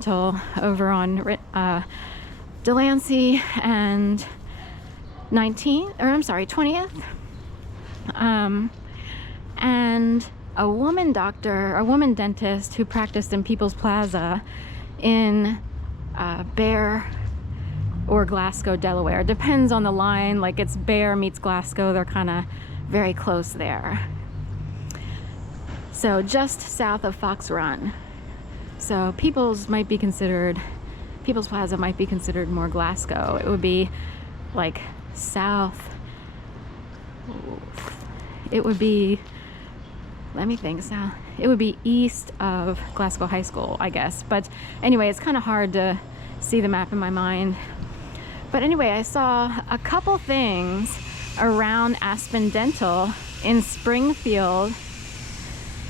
Dental over on Delancey and 20th. And a woman doctor, a woman dentist who practiced in People's Plaza in Bear or Glasgow, Delaware. Depends on the line, like it's Bear meets Glasgow, they're kind of very close there. So just south of Fox Run. So People's Plaza might be considered more Glasgow. It would be like south. It would be, let me think, south. It would be east of Glasgow High School, I guess. But anyway, it's kind of hard to see the map in my mind. But anyway, I saw a couple things around Aspen Dental in Springfield,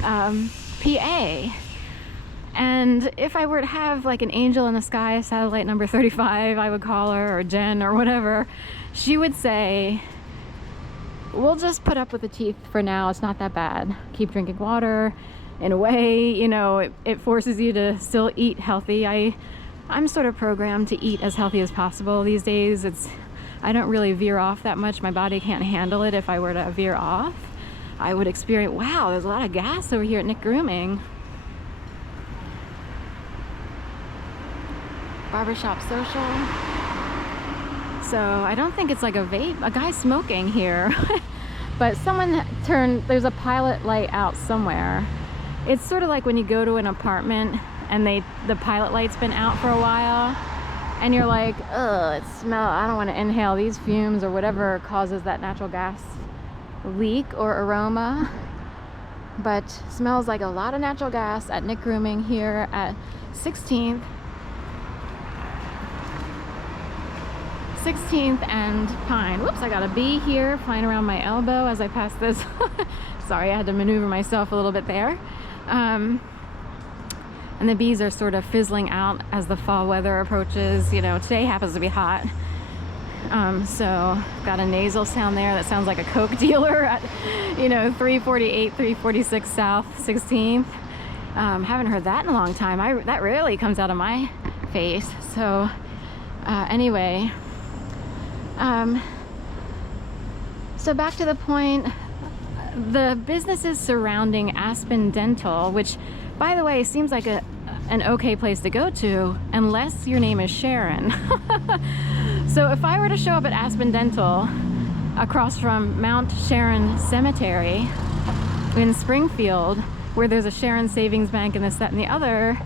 PA. And if I were to have like an angel in the sky, satellite number 35, I would call her, or Jen, or whatever, she would say, we'll just put up with the teeth for now. It's not that bad. Keep drinking water. In a way, you know, it forces you to still eat healthy. I'm sort of programmed to eat as healthy as possible these days. I don't really veer off that much. My body can't handle it. If I were to veer off, I would experience, wow, there's a lot of gas over here at Nick Grooming. Barbershop Social. So I don't think it's like a vape, a guy smoking here. But someone there's a pilot light out somewhere. It's sort of like when you go to an apartment and the pilot light's been out for a while and you're like, ugh, I don't want to inhale these fumes or whatever causes that natural gas leak or aroma. But smells like a lot of natural gas at Nick Grooming here at 16th and Pine. Whoops, I got a bee here flying around my elbow as I pass this. Sorry, I had to maneuver myself a little bit there. And the bees are sort of fizzling out as the fall weather approaches. You know, today happens to be hot. So got a nasal sound there that sounds like a Coke dealer at, 348, 346 South 16th. Haven't heard that in a long time. That rarely comes out of my face. So anyway, so back to the point, the businesses surrounding Aspen Dental, which by the way seems like an okay place to go to unless your name is Sharon. So if I were to show up at Aspen Dental across from Mount Sharon Cemetery in Springfield, where there's a Sharon Savings Bank and this, that, and the other,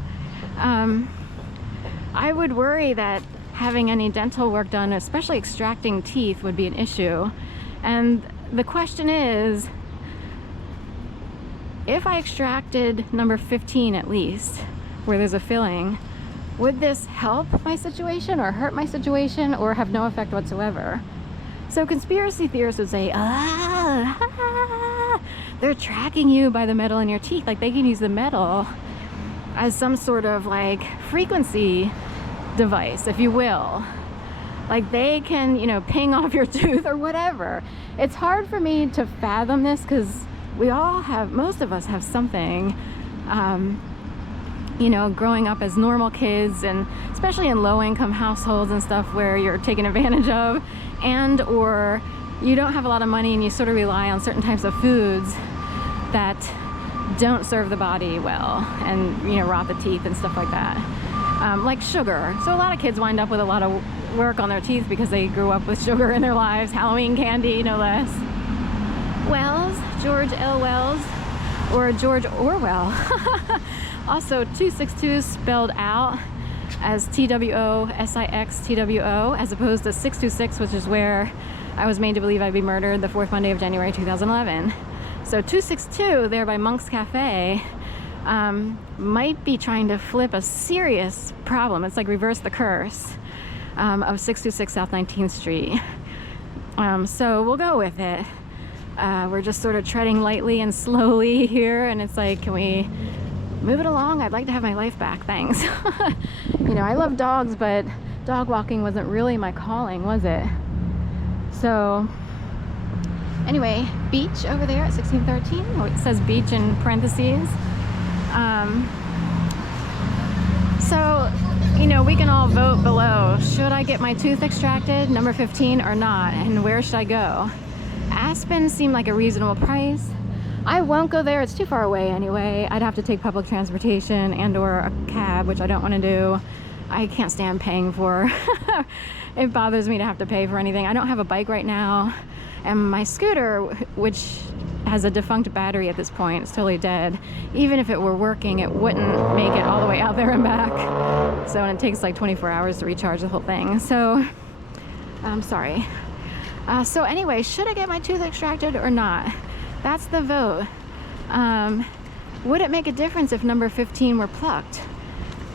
I would worry that having any dental work done, especially extracting teeth, would be an issue. And the question is, if I extracted number 15 at least, where there's a filling, would this help my situation or hurt my situation or have no effect whatsoever? So conspiracy theorists would say, they're tracking you by the metal in your teeth. Like they can use the metal as some sort of like frequency device, if you will. Like they can, ping off your tooth or whatever. It's hard for me to fathom this because most of us have something, growing up as normal kids, and especially in low-income households and stuff where you're taken advantage of, and or you don't have a lot of money and you sort of rely on certain types of foods that don't serve the body well and, rot the teeth and stuff like that. Like sugar. So a lot of kids wind up with a lot of work on their teeth because they grew up with sugar in their lives. Halloween candy, no less. Wells, George L. Wells, or George Orwell. Also 262 spelled out as TWO-SIX-TWO, as opposed to 626, which is where I was made to believe I'd be murdered the 4th Monday of January 2011. So 262 there by Monk's Cafe might be trying to flip a serious problem. It's like reverse the curse of 626 South 19th Street. So we'll go with it. We're just sort of treading lightly and slowly here, and it's like, can we move it along? I'd like to have my life back, thanks. I love dogs, but dog walking wasn't really my calling, was it? So anyway, beach over there at 1613. Oh, it says beach in parentheses. So So, you know, we can all vote below. Should I get my tooth extracted, number 15, or not? And where should I go? Aspen seemed like a reasonable price. I won't go there, it's too far away anyway. I'd have to take public transportation and or a cab, which I don't want to do. I can't stand paying for. It bothers me to have to pay for anything. I don't have a bike right now, and my scooter, which has a defunct battery at this point, it's totally dead. Even if it were working, it wouldn't make it all the way out there and back. So, and it takes like 24 hours to recharge the whole thing. So, I'm sorry. So anyway, should I get my tooth extracted or not? That's the vote. Would it make a difference if number 15 were plucked?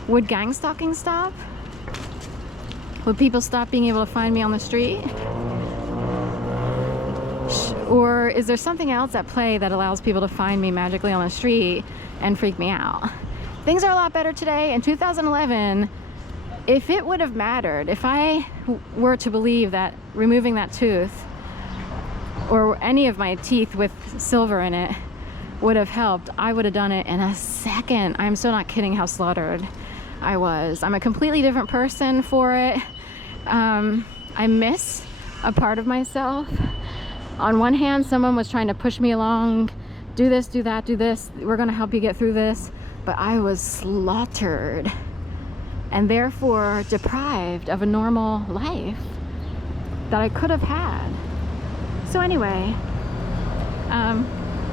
Would gang stalking stop? Would people stop being able to find me on the street? Or is there something else at play that allows people to find me magically on the street and freak me out? Things are a lot better today. In 2011, if it would have mattered, if I were to believe that removing that tooth or any of my teeth with silver in it would have helped, I would have done it in a second. I'm so not kidding how slaughtered I was. I'm a completely different person for it. I miss a part of myself. On one hand, someone was trying to push me along, do this, do that, do this, we're gonna help you get through this, but I was slaughtered and therefore deprived of a normal life that I could have had. So anyway,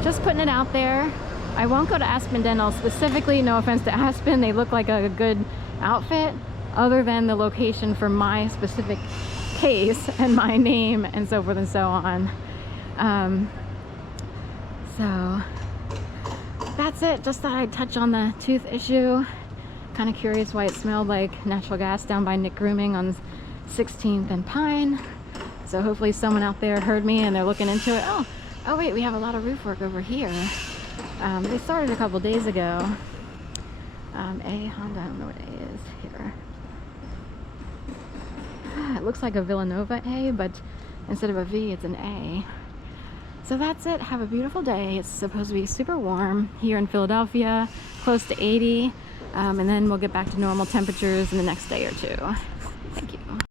just putting it out there. I won't go to Aspen Dental specifically, no offense to Aspen, they look like a good outfit, other than the location for my specific case and my name and so forth and so on. So that's it. Just thought I'd touch on the tooth issue. Kind of curious why it smelled like natural gas down by Nick Grooming on 16th and Pine. So hopefully someone out there heard me and they're looking into it. Oh wait, we have a lot of roof work over here. They started a couple days ago. A Honda, I don't know what A is here. It looks like a Villanova A, but instead of a V, it's an A. So that's it. Have a beautiful day. It's supposed to be super warm here in Philadelphia, close to 80. And then we'll get back to normal temperatures in the next day or two. Thank you.